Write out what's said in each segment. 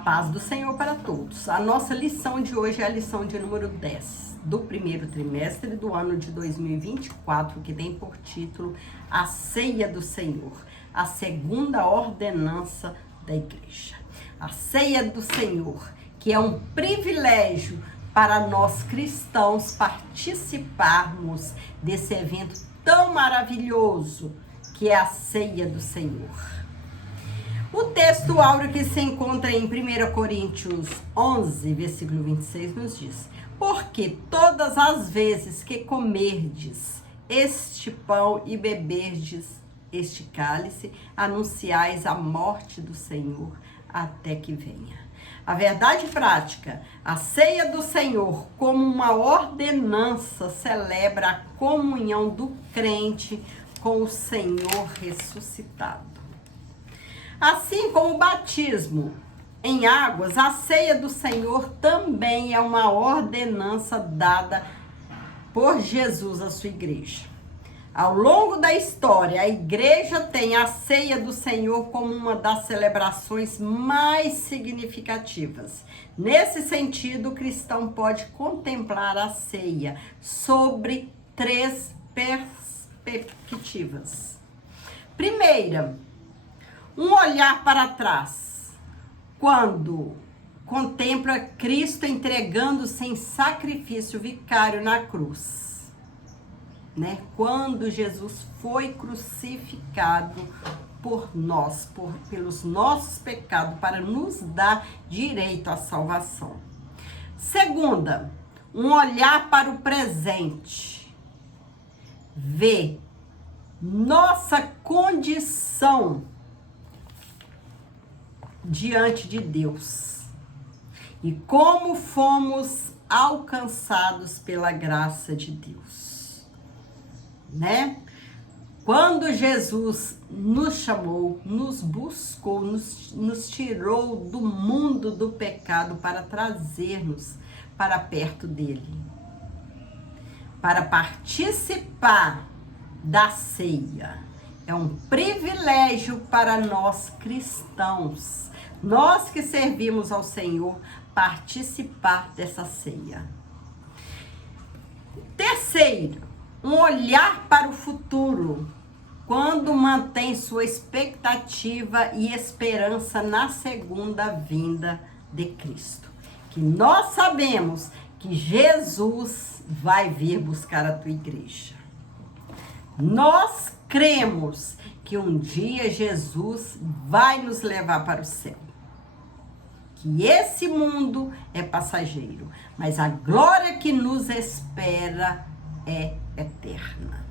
Paz do Senhor para todos. A nossa lição de hoje é a lição de número 10 do primeiro trimestre do ano de 2024, que tem por título A Ceia do Senhor, a segunda ordenança da igreja. A Ceia do Senhor, que é um privilégio para nós cristãos participarmos desse evento tão maravilhoso que é a Ceia do Senhor. O texto áureo que se encontra em 1 Coríntios 11, versículo 26, nos diz: porque todas as vezes que comerdes este pão e beberdes este cálice, anunciais a morte do Senhor até que venha. A verdade prática, a ceia do Senhor, como uma ordenança, celebra a comunhão do crente com o Senhor ressuscitado. Assim como o batismo em águas, a ceia do Senhor também é uma ordenança dada por Jesus à sua igreja. Ao longo da história, a igreja tem a ceia do Senhor como uma das celebrações mais significativas. Nesse sentido, o cristão pode contemplar a ceia sobre 3 perspectivas. Primeira, um olhar para trás, quando contempla Cristo entregando-se em sacrifício vicário na cruz, Quando Jesus foi crucificado por nós, pelos nossos pecados, para nos dar direito à salvação. Segunda, um olhar para o presente, ver nossa condição diante de Deus e como fomos alcançados pela graça de Deus, Quando Jesus nos chamou, nos buscou, nos tirou do mundo do pecado para trazer-nos para perto dele, para participar da ceia. É um privilégio para nós cristãos, nós que servimos ao Senhor, participar dessa ceia. Terceiro, um olhar para o futuro, quando mantém sua expectativa e esperança na segunda vinda de Cristo. Que nós sabemos que Jesus vai vir buscar a tua igreja. Nós cremos que um dia Jesus vai nos levar para o céu. Que esse mundo é passageiro, mas a glória que nos espera é eterna.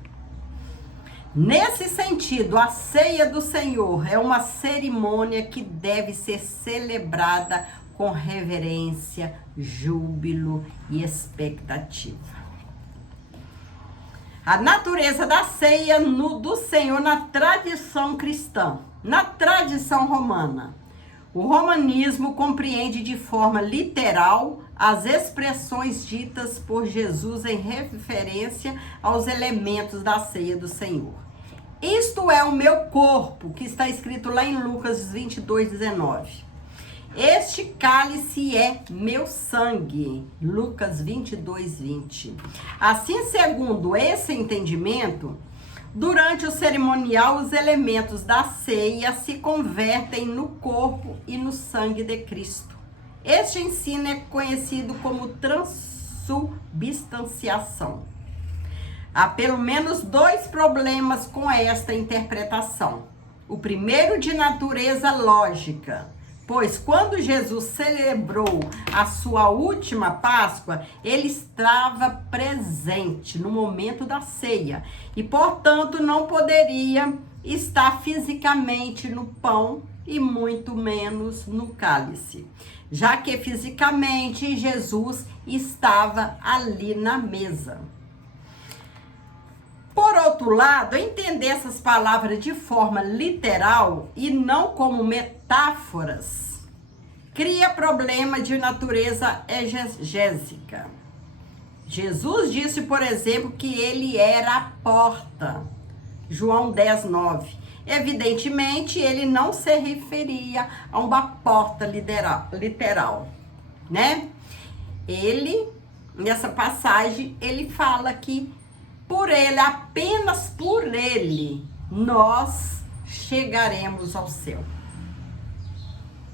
Nesse sentido, a ceia do Senhor é uma cerimônia que deve ser celebrada com reverência, júbilo e expectativa. A natureza da ceia do Senhor na tradição cristã, na tradição romana. O romanismo compreende de forma literal as expressões ditas por Jesus em referência aos elementos da ceia do Senhor. Isto é o meu corpo, que está escrito lá em Lucas 22:19. Este cálice é meu sangue, Lucas 22:20. Assim, segundo esse entendimento, durante o cerimonial, os elementos da ceia se convertem no corpo e no sangue de Cristo. Este ensino é conhecido como transubstanciação. Há pelo menos 2 problemas com esta interpretação. O primeiro, de natureza lógica, pois quando Jesus celebrou a sua última Páscoa, ele estava presente no momento da ceia e, portanto, não poderia estar fisicamente no pão e muito menos no cálice, já que fisicamente Jesus estava ali na mesa. Por outro lado, entender essas palavras de forma literal e não como metáforas cria problema de natureza exegésica. Jesus disse, por exemplo, que ele era a porta. João 10:9. Evidentemente, ele não se referia a uma porta literal, né? Ele, nessa passagem, ele fala que por ele, apenas por ele, nós chegaremos ao céu,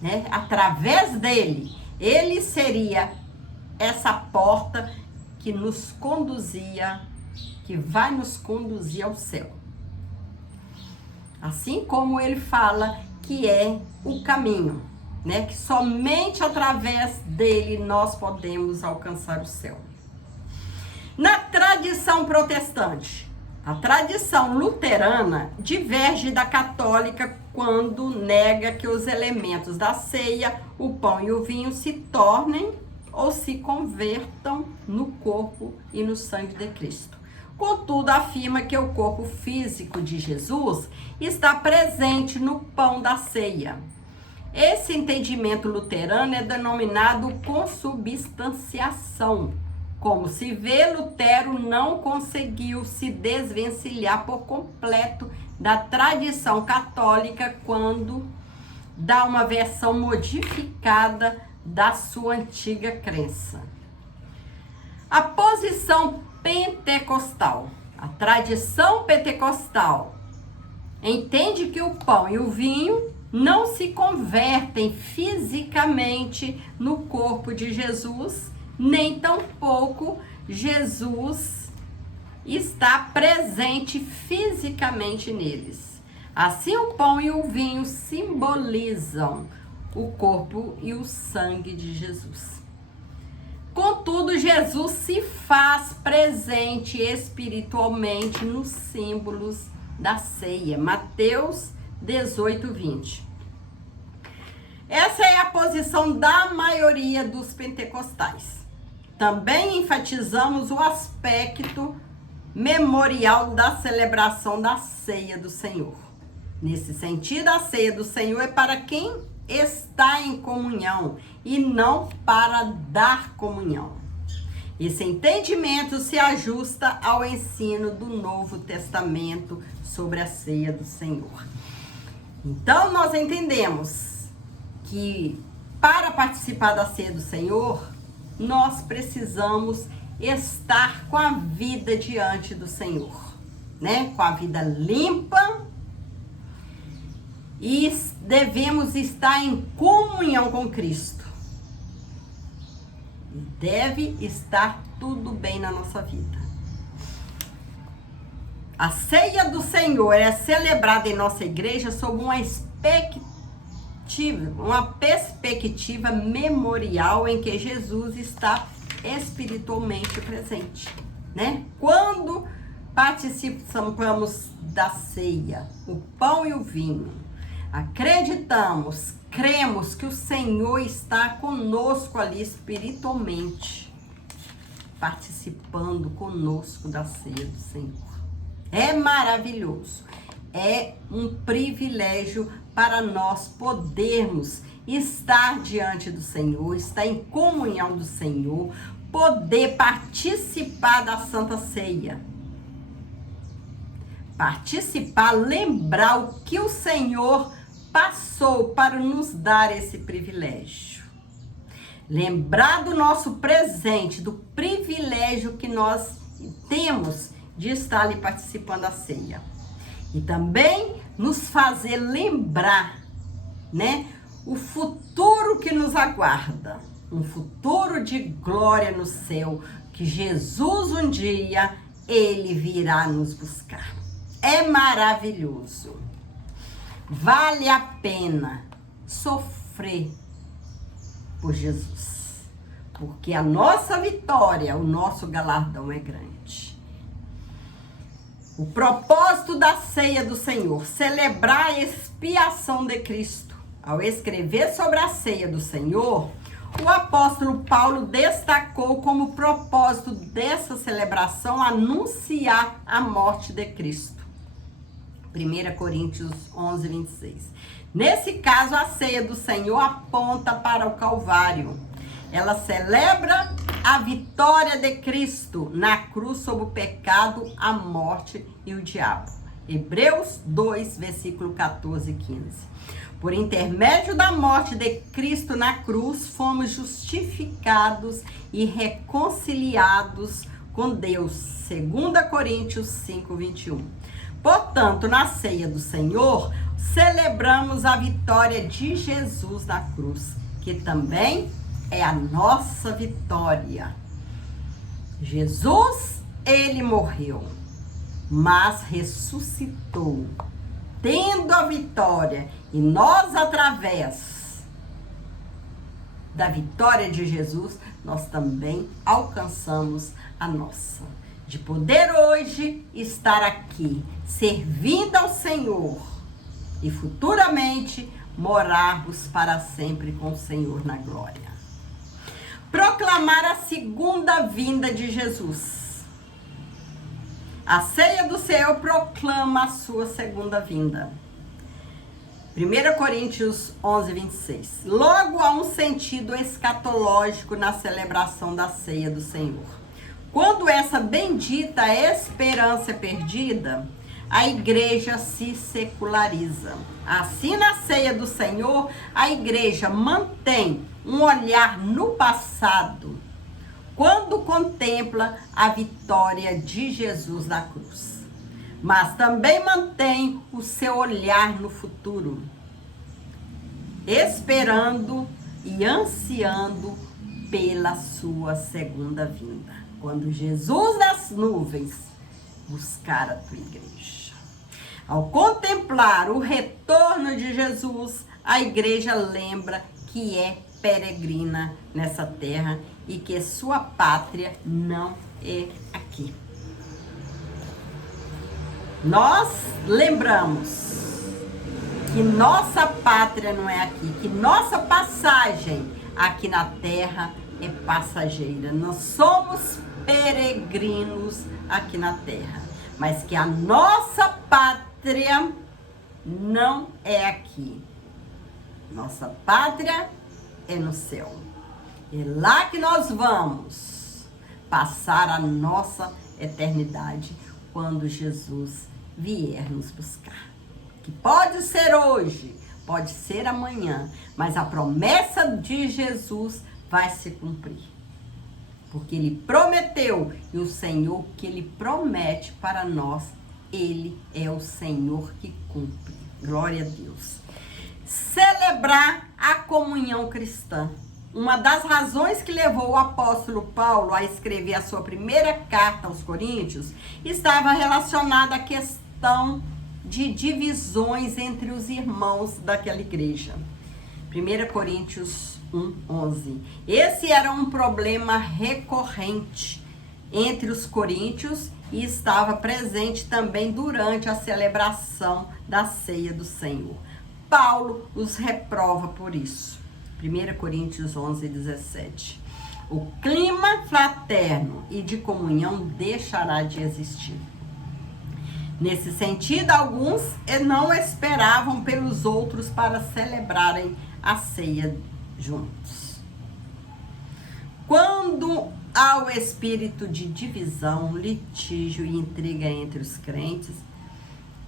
né? Através dele, ele seria essa porta que nos conduzia, que vai nos conduzir ao céu. Assim como ele fala que é o caminho, né? Que somente através dele nós podemos alcançar o céu. Na tradição protestante, a tradição luterana diverge da católica quando nega que os elementos da ceia, o pão e o vinho, se tornem ou se convertam no corpo e no sangue de Cristo. Contudo, afirma que o corpo físico de Jesus está presente no pão da ceia. Esse entendimento luterano é denominado consubstanciação. Como se vê, Lutero não conseguiu se desvencilhar por completo da tradição católica quando dá uma versão modificada da sua antiga crença. A posição pentecostal, a tradição pentecostal, entende que o pão e o vinho não se convertem fisicamente no corpo de Jesus, nem tampouco Jesus está presente fisicamente neles. Assim, o pão e o vinho simbolizam o corpo e o sangue de Jesus. Contudo, Jesus se faz presente espiritualmente nos símbolos da ceia. Mateus 18, 20. Essa é a posição da maioria dos pentecostais. Também enfatizamos o aspecto memorial da celebração da ceia do Senhor. Nesse sentido, a ceia do Senhor é para quem está em comunhão e não para dar comunhão. Esse entendimento se ajusta ao ensino do Novo Testamento sobre a ceia do Senhor. Então, nós entendemos que para participar da ceia do Senhor, nós precisamos estar com a vida diante do Senhor, né? Com a vida limpa, e devemos estar em comunhão com Cristo. Deve estar tudo bem na nossa vida. A ceia do Senhor é celebrada em nossa igreja sob uma perspectiva memorial em que Jesus está espiritualmente presente, né? Quando participamos da ceia, o pão e o vinho, cremos que o Senhor está conosco ali espiritualmente, participando conosco da ceia do Senhor. É maravilhoso, é um privilégio para nós podermos estar diante do Senhor, estar em comunhão do Senhor, poder participar da Santa Ceia. Participar, lembrar o que o Senhor passou para nos dar esse privilégio. Lembrar do nosso presente, do privilégio que nós temos de estar ali participando da ceia. E também nos fazer lembrar, né, o futuro que nos aguarda. Um futuro de glória no céu, que Jesus um dia, ele virá nos buscar. É maravilhoso. Vale a pena sofrer por Jesus, porque a nossa vitória, o nosso galardão é grande. O propósito da ceia do Senhor, celebrar a expiação de Cristo. Ao escrever sobre a ceia do Senhor, o apóstolo Paulo destacou como propósito dessa celebração anunciar a morte de Cristo. 1 Coríntios 11, 26. Nesse caso, a ceia do Senhor aponta para o Calvário. Ela celebra a vitória de Cristo na cruz sobre o pecado, a morte e o diabo. Hebreus 2, versículo 14 e 15. Por intermédio da morte de Cristo na cruz, fomos justificados e reconciliados com Deus. 2 Coríntios 5, 21. Portanto, na ceia do Senhor, celebramos a vitória de Jesus na cruz, que também é a nossa vitória. Jesus, ele morreu, mas ressuscitou, tendo a vitória, e nós, através da vitória de Jesus, nós também alcançamos a nossa. De poder hoje estar aqui, servindo ao Senhor, e futuramente morarmos para sempre com o Senhor na glória. Proclamar a segunda vinda de Jesus. A ceia do Senhor proclama a sua segunda vinda. 1 Coríntios 11, 26. Logo há um sentido escatológico na celebração da ceia do Senhor. Quando essa bendita esperança é perdida, a igreja se seculariza. Assim, na ceia do Senhor, a igreja mantém um olhar no passado, quando contempla a vitória de Jesus na cruz. Mas também mantém o seu olhar no futuro, esperando e ansiando pela sua segunda vinda, quando Jesus das nuvens buscar a tua igreja. Ao contemplar o retorno de Jesus, a igreja lembra que é peregrina nessa terra e que sua pátria não é aqui. Nós lembramos que nossa pátria não é aqui, que nossa passagem aqui na terra é passageira. Nós somos peregrinos aqui na terra, mas que a nossa pátria não é aqui. Nossa pátria é no céu. É lá que nós vamos passar a nossa eternidade quando Jesus vier nos buscar. Que pode ser hoje, pode ser amanhã, mas a promessa de Jesus vai se cumprir. Porque ele prometeu, e o Senhor que ele promete para nós, ele é o Senhor que cumpre. Glória a Deus. Celebrar a comunhão cristã. Uma das razões que levou o apóstolo Paulo a escrever a sua primeira carta aos Coríntios estava relacionada à questão de divisões entre os irmãos daquela igreja. 1 Coríntios 1:11. Esse era um problema recorrente entre os coríntios e estava presente também durante a celebração da ceia do Senhor. Paulo os reprova por isso. 1 Coríntios 11:17. O clima fraterno e de comunhão deixará de existir. Nesse sentido, alguns não esperavam pelos outros para celebrarem a ceia juntos. Quando há o espírito de divisão, litígio e intriga entre os crentes,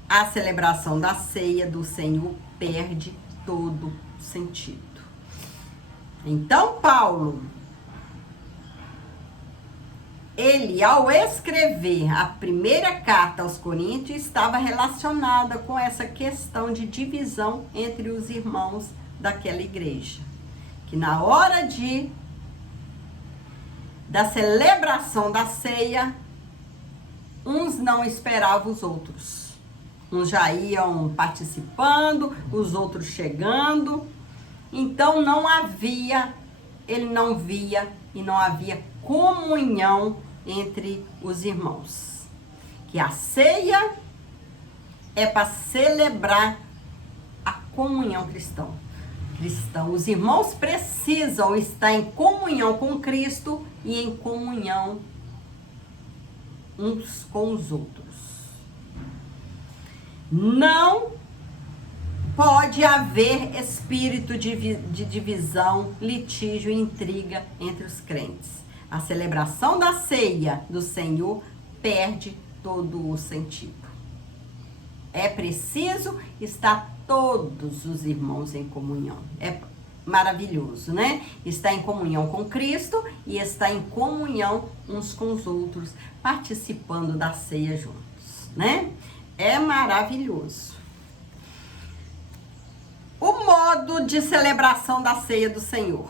a celebração da ceia do Senhor perde todo sentido. Então, Paulo, ele, ao escrever a primeira carta aos Coríntios, estava relacionada com essa questão de divisão entre os irmãos daquela igreja. Que na hora da celebração da ceia, uns não esperavam os outros. Uns já iam participando, os outros chegando. Então ele não via e não havia comunhão entre os irmãos. Que a ceia é para celebrar a comunhão cristã. Os irmãos precisam estar em comunhão com Cristo e em comunhão uns com os outros. Não pode haver espírito de divisão, litígio e intriga entre os crentes. A celebração da ceia do Senhor perde todo o sentido. É preciso estar todos os irmãos em comunhão. É maravilhoso, né? Está em comunhão com Cristo e está em comunhão uns com os outros, participando da ceia juntos, né? É maravilhoso. O modo de celebração da ceia do Senhor.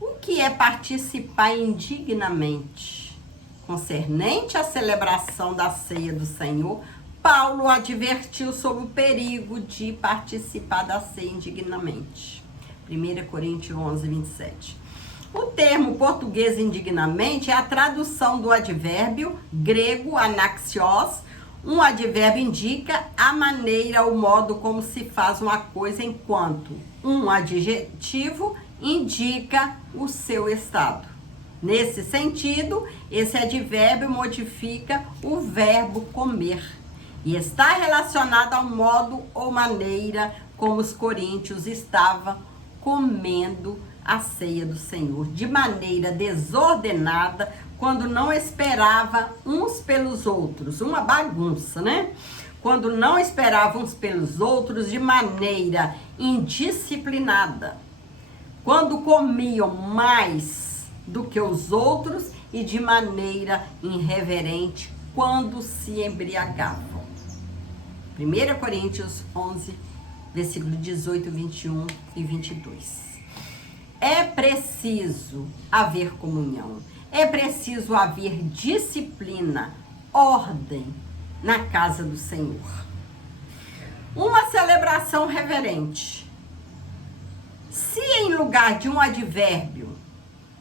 O que é participar indignamente? Concernente à celebração da ceia do Senhor, Paulo advertiu sobre o perigo de participar da ceia indignamente. 1 Coríntios 11, 27. O termo português indignamente é a tradução do advérbio grego anaxios. Um advérbio indica a maneira, o modo como se faz uma coisa, enquanto um adjetivo indica o seu estado. Nesse sentido, esse advérbio modifica o verbo comer e está relacionado ao modo ou maneira como os coríntios estavam comendo a ceia do Senhor, de maneira desordenada, quando não esperava uns pelos outros, uma bagunça, né? Quando não esperavam uns pelos outros, de maneira indisciplinada, quando comiam mais do que os outros e de maneira irreverente, quando se embriagavam. 1 Coríntios 11, versículo 18, 21 e 22. É preciso haver comunhão, é preciso haver disciplina, ordem na casa do Senhor. Uma celebração reverente. Se em lugar de um advérbio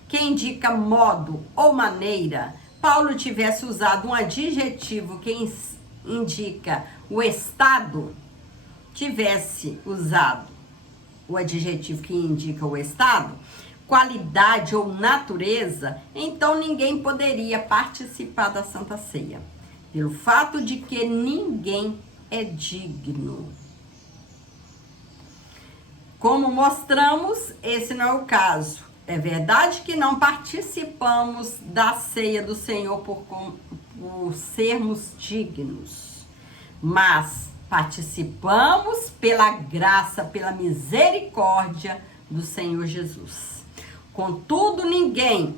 que indica modo ou maneira, Paulo tivesse usado um adjetivo que indica o estado, tivesse usado o adjetivo que indica o estado, qualidade ou natureza, então ninguém poderia participar da Santa Ceia, pelo fato de que ninguém é digno. Como mostramos, esse não é o caso. É verdade que não participamos da ceia do Senhor por sermos dignos, mas participamos pela graça, pela misericórdia do Senhor Jesus. Contudo, ninguém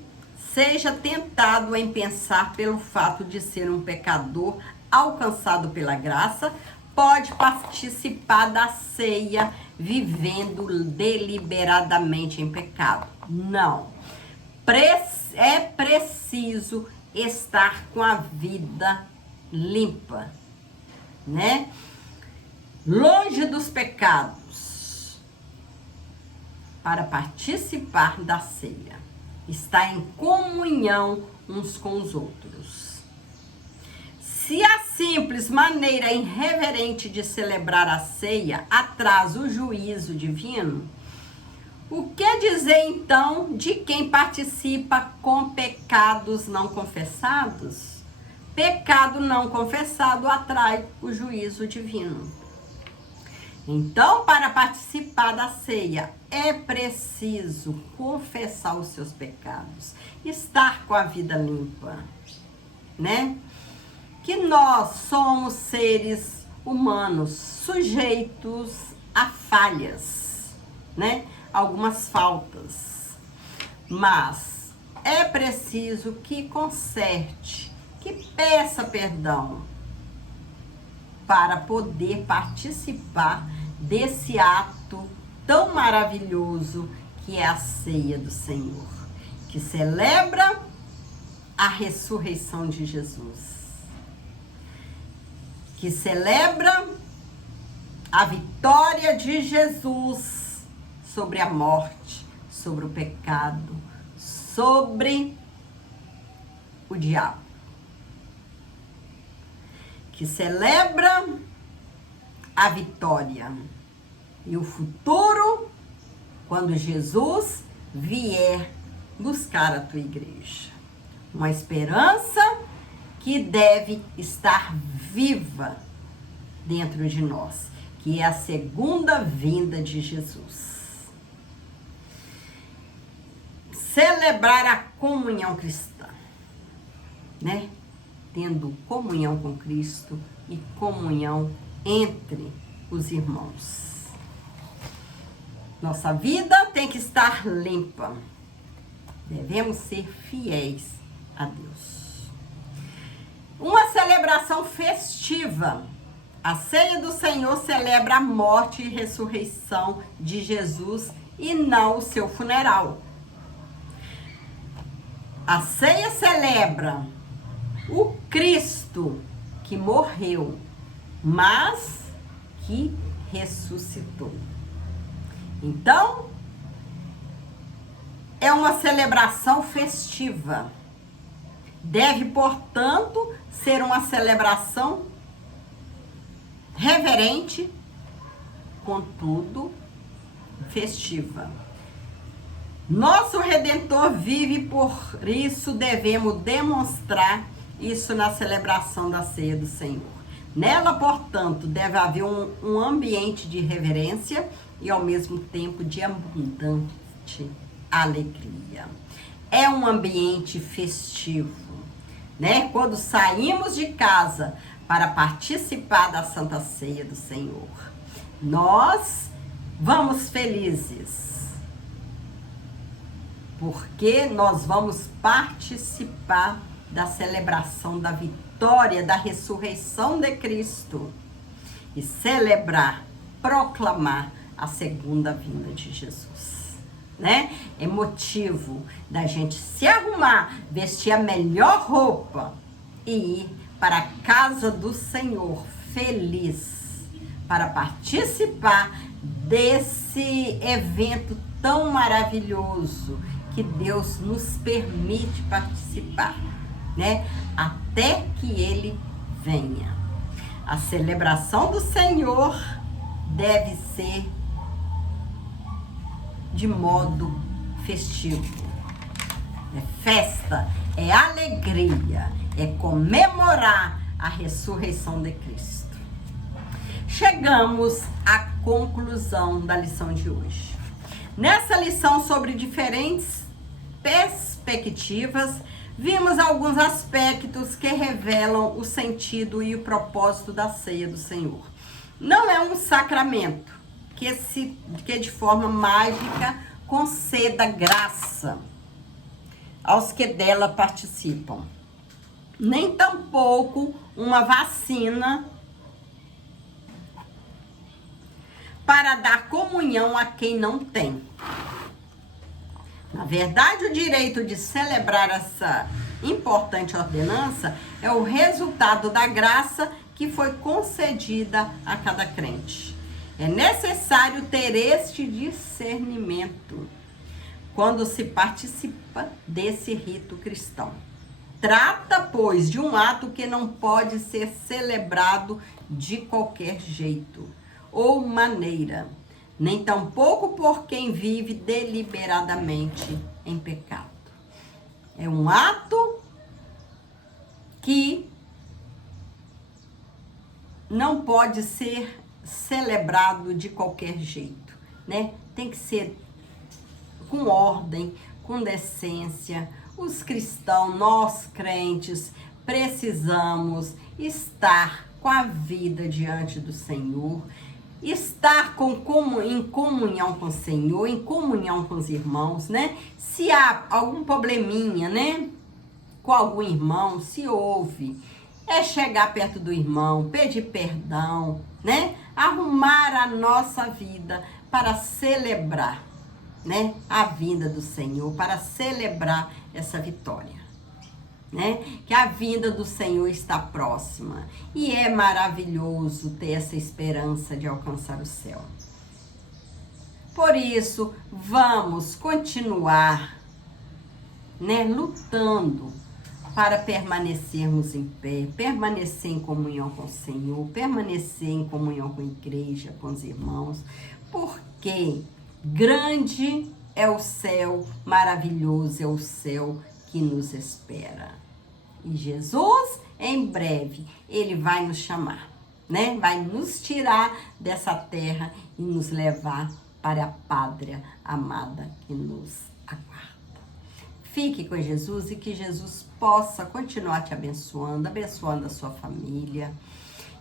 seja tentado em pensar pelo fato de ser um pecador alcançado pela graça, pode participar da ceia vivendo deliberadamente em pecado. Não. É preciso estar com a vida limpa, né? Longe dos pecados, para participar da ceia. Está em comunhão uns com os outros. Se a simples maneira irreverente de celebrar a ceia atrasa o juízo divino, o que dizer então de quem participa com pecados não confessados? Pecado não confessado atrai o juízo divino. Então, para participar da ceia, é preciso confessar os seus pecados, estar com a vida limpa, né? Que nós somos seres humanos, sujeitos a falhas, né? Algumas faltas. Mas é preciso que conserte, que peça perdão, para poder participar desse ato tão maravilhoso que é a ceia do Senhor, que celebra a ressurreição de Jesus, que celebra a vitória de Jesus sobre a morte, sobre o pecado, sobre o diabo, que celebra a vitória e o futuro quando Jesus vier buscar a tua igreja. Uma esperança que deve estar viva dentro de nós, que é a segunda vinda de Jesus. Celebrar a comunhão cristã, né? Tendo comunhão com Cristo e comunhão entre os irmãos. Nossa vida tem que estar limpa. Devemos ser fiéis a Deus. Uma celebração festiva. A ceia do Senhor celebra a morte e ressurreição de Jesus e não o seu funeral. A ceia celebra o Cristo que morreu, mas que ressuscitou. Então, é uma celebração festiva. Deve, portanto, ser uma celebração reverente, contudo, festiva. Nosso Redentor vive, por isso devemos demonstrar isso na celebração da ceia do Senhor. Nela, portanto, deve haver um ambiente de reverência e, ao mesmo tempo, de abundante alegria. É um ambiente festivo, né? Quando saímos de casa para participar da Santa Ceia do Senhor, nós vamos felizes, porque nós vamos participar da celebração da vitória, da ressurreição de Cristo e celebrar, proclamar a segunda vinda de Jesus, né? É motivo da gente se arrumar, vestir a melhor roupa e ir para a casa do Senhor feliz, para participar desse evento tão maravilhoso que Deus nos permite participar, né? Até que Ele venha. A celebração do Senhor deve ser de modo festivo. É festa, é alegria, é comemorar a ressurreição de Cristo. Chegamos à conclusão da lição de hoje. Nessa lição sobre diferentes perspectivas, vimos alguns aspectos que revelam o sentido e o propósito da ceia do Senhor. Não é um sacramento que de forma mágica conceda graça aos que dela participam. Nem tampouco uma vacina para dar comunhão a quem não tem. Na verdade, o direito de celebrar essa importante ordenança é o resultado da graça que foi concedida a cada crente. É necessário ter este discernimento quando se participa desse rito cristão. Trata, pois, de um ato que não pode ser celebrado de qualquer jeito ou maneira, nem tampouco por quem vive deliberadamente em pecado. É um ato que não pode ser celebrado de qualquer jeito, né? Tem que ser com ordem, com decência. Os cristãos, nós crentes, precisamos estar com a vida diante do Senhor, estar em comunhão com o Senhor, em comunhão com os irmãos, né? Se há algum probleminha, né, com algum irmão, se houve, é chegar perto do irmão, pedir perdão, né? Arrumar a nossa vida para celebrar, né, a vinda do Senhor, para celebrar essa vitória, né? Que a vinda do Senhor está próxima e é maravilhoso ter essa esperança de alcançar o céu. Por isso, vamos continuar, né, lutando para permanecermos em pé, permanecer em comunhão com o Senhor, permanecer em comunhão com a igreja, com os irmãos, porque grande é o céu, maravilhoso é o céu que nos espera. E Jesus, em breve, Ele vai nos chamar, né? Vai nos tirar dessa terra e nos levar para a pátria amada que nos aguarda. Fique com Jesus e que Jesus possa continuar te abençoando, abençoando a sua família.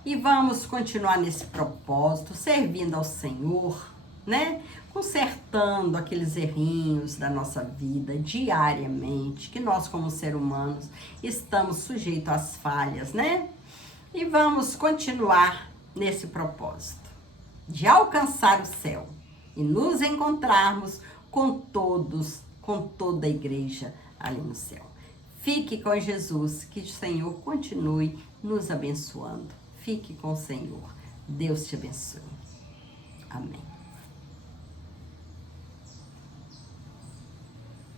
E vamos continuar nesse propósito, servindo ao Senhor, né? Consertando aqueles errinhos da nossa vida diariamente, que nós como seres humanos estamos sujeitos às falhas, né? E vamos continuar nesse propósito de alcançar o céu e nos encontrarmos com todos, com toda a igreja ali no céu. Fique com Jesus, que o Senhor continue nos abençoando. Fique com o Senhor. Deus te abençoe. Amém.